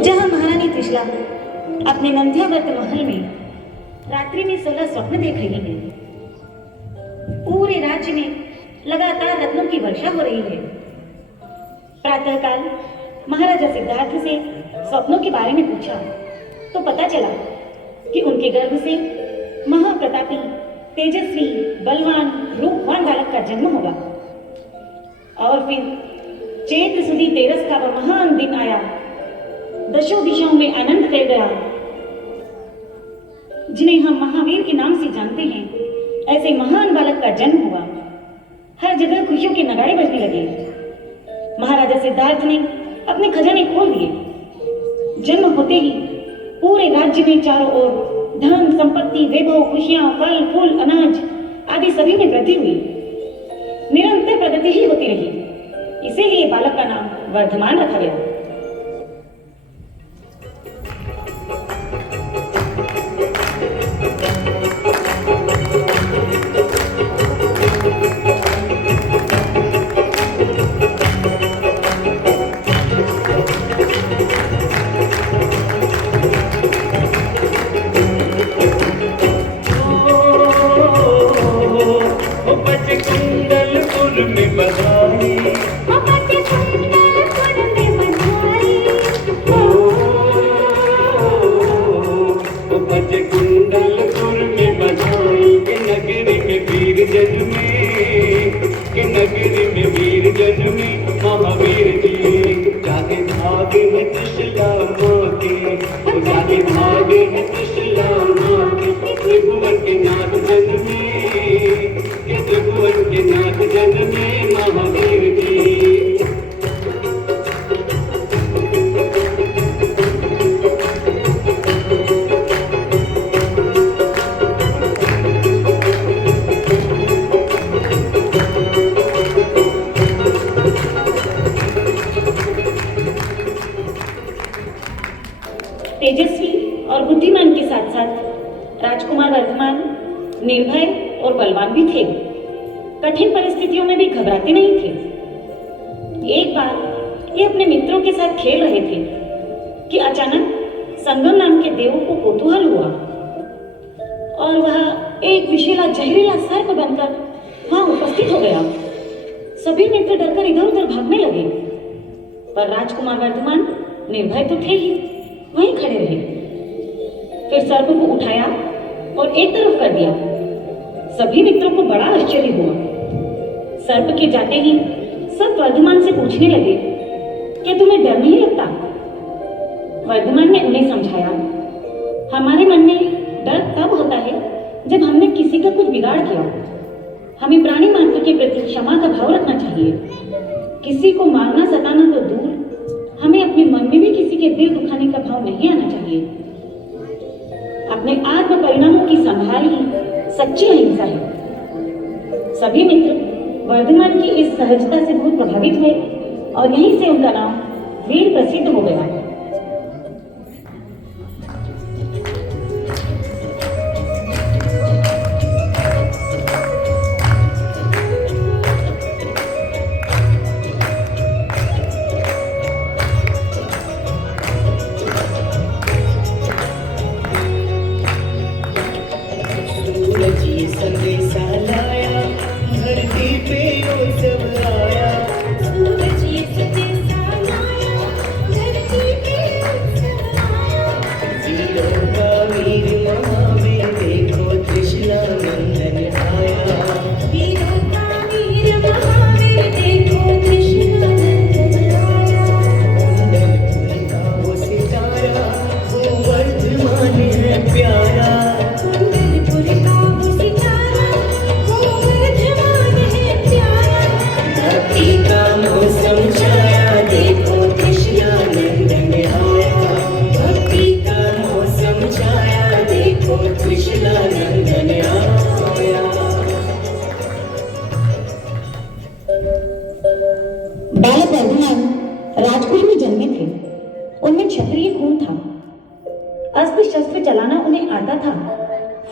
जहाँ महारानी त्रिशला अपने नंद्यावर्त महल में रात्रि में 16 स्वप्न देख रही है। पूरे राज्य में लगातार रत्नों की वर्षा हो रही है। प्रातःकाल महाराजा सिद्धार्थ से स्वप्नों के बारे में पूछा तो पता चला कि उनके गर्भ से महाप्रतापी, तेजस्वी, बलवान, रूपवान बालक का जन्म होगा। और फिर चैत्र सुदी 13 का वह महान दिन आया। दशों दिशाओं में आनंद फैल गया। जिन्हें हम महावीर के नाम से जानते हैं, ऐसे महान बालक का जन्म हुआ। हर जगह खुशियों के नगाड़े बजने लगे। महाराजा सिद्धार्थ ने अपने खजाने खोल दिए। जन्म होते ही पूरे राज्य में चारों ओर धन, संपत्ति, वैभव, खुशियां, फल, फूल, अनाज आदि सभी में वृद्धि हुई। निरंतर प्रगति ही होती रही। इसीलिए बालक का नाम वर्धमान रखा गया। तेजस्वी और बुद्धिमान के साथ साथ राजकुमार वर्धमान निर्भय और बलवान भी थे। कठिन परिस्थितियों में भी घबराते नहीं थे। एक बार ये अपने मित्रों के साथ खेल रहे थे कि अचानक संगम नाम के देव को कौतूहल हुआ और वह एक विषैला जहरीला सर्प बनकर वहां उपस्थित हो गया। सभी मित्र डरकर इधर उधर भागने लगे, पर राजकुमार वर्धमान निर्भय तो थे ही, वहीं खड़े रहे। फिर सर्प को उठाया और एक तरफ कर दिया। सभी मित्रों को बड़ा आश्चर्य हुआ। सर्प के जाते ही सब वर्धमान से पूछने लगे, क्या तुम्हें डर नहीं लगता? वर्धमान ने उन्हें समझाया, हमारे मन में डर तब होता है जब हमने किसी का कुछ बिगाड़ किया। हमें प्राणी मात्र के प्रति क्षमा का भाव रखना चाहिए। किसी को मारना सताना तो दूर, हमें अपने मन में भी किसी के दिल दुखाने का भाव नहीं आना चाहिए। अपने आत्म परिणामों की संभाल ही सच्ची अहिंसा है। सभी मित्र वर्धमान की इस सहजता से बहुत प्रभावित हुए और यहीं से उनका नाम वीर प्रसिद्ध हो गया। बालक वर्धमान राजकुल में जन्मे थे। उनमें क्षत्रिय खून था। अस्त्र शस्त्र चलाना उन्हें आता था,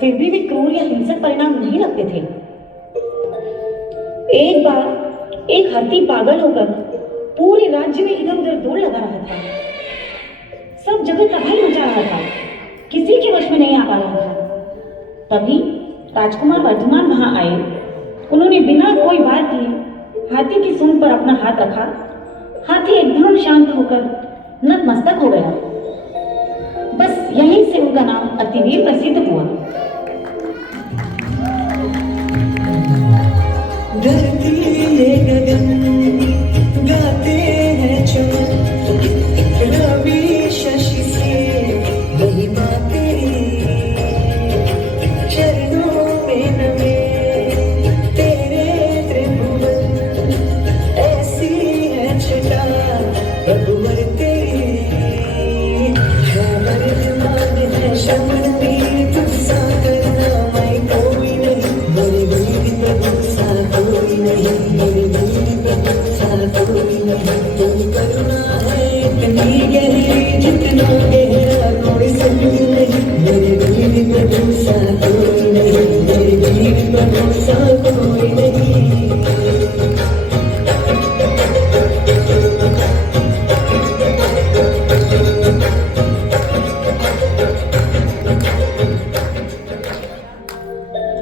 फिर भी वे क्रूर या हिंसक परिणाम नहीं रखते थे। एक बार एक हाथी पागल होकर पूरे राज्य में इधर उधर दौड़ लगा रहा था। जगह तबाही मचा रहा था, किसी के वश में नहीं आ पा रहा था। तभी राजकुमार वर्धमान वहां आए। उन्होंने बिना कोई वार किए हाथी की सूंड पर अपना हाथ रखा। हाथी एकदम शांत होकर नतमस्तक हो गया। बस यहीं से उनका नाम अतिवीर प्रसिद्ध हुआ। धरती ये गगन गाते हैं चमन, रवि शशि से महिमा तेरी, चरणों में नमे तेरे त्रिभुवन, ऐसी है छटा रघुवर तेरी, है वर्धमान है शमन पीर तुझसा करना मैं कोई नहीं, मेरे वीर प्रभु सा कोई नहीं, मेरे वीर प्रभु सा कोई नहीं, तुम करुणा है इतनी गहरी जितना गहरा कोई समुद्र नहीं, मेरे वीर प्रभु सा कोई नहीं, मेरे वीर प्रभु सा कोई नहीं।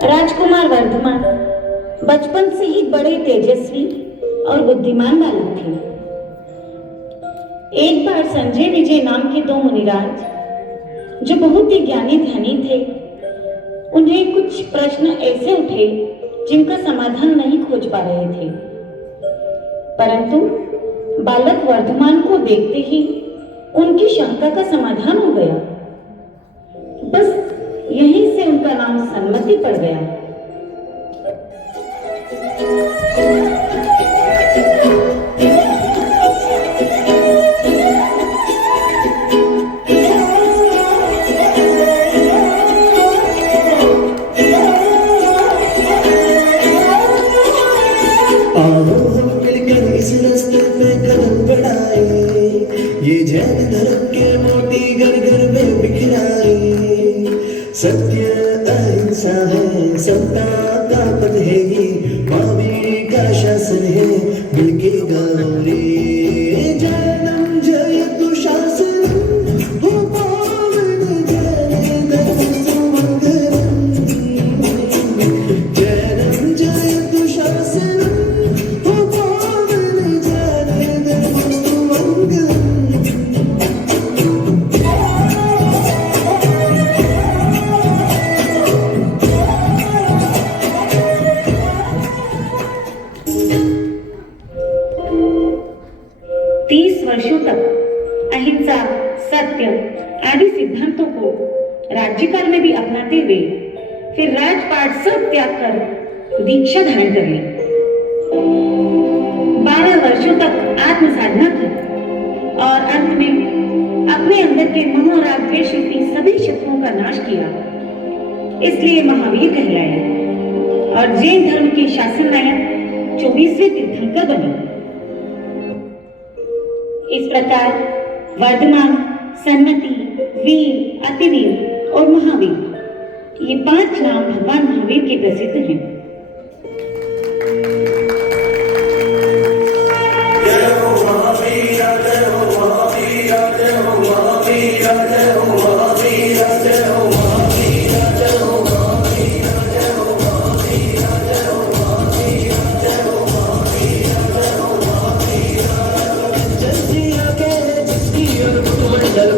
राजकुमार वर्धमान बचपन से ही बड़े तेजस्वी और बुद्धिमान बालक थे। एक बार संजय विजय नाम के दो मुनिराज जो बहुत ही ज्ञानी ध्यानी थे, उन्हें कुछ प्रश्न ऐसे उठे जिनका समाधान नहीं खोज पा रहे थे। परंतु बालक वर्धमान को देखते ही उनकी शंका का समाधान हो गया। बस यहीं से उनका नाम सन्मति पड़ गया। इस रास्ते पे कदम बढ़ाए, ये जैन धर्म के मोती घर घर में बिखराए, सत्य अहिंसा है समता का पथ है ये, महावीर का शासन है मिलके गाओ रे, जैनम जयतु शासनम हो पावन जैन धर्म सुमंगलम, जैनम जयतु शासनम हो पावन जैन धर्म सुमंगलम। 30 वर्षों तक अहिंसा, सत्य आदि सिद्धांतों को राज्यकाल में भी अपनाते हुए फिर राजपाट सब त्याग कर दीक्षा धारण कर ली। 12 वर्षों तक आत्म साधना की और अंत में अपने अंदर के मोह राग द्वेष रूपी सभी शत्रुओं का नाश किया। इसलिए महावीर कहलाए और जैन धर्म के शासन नायक 24वें तीर्थंकर बने। इस प्रकार वर्धमान, सन्मति, वीर, अतिवीर और महावीर ये 5 नाम भगवान महावीर के प्रसिद्ध हैं। जल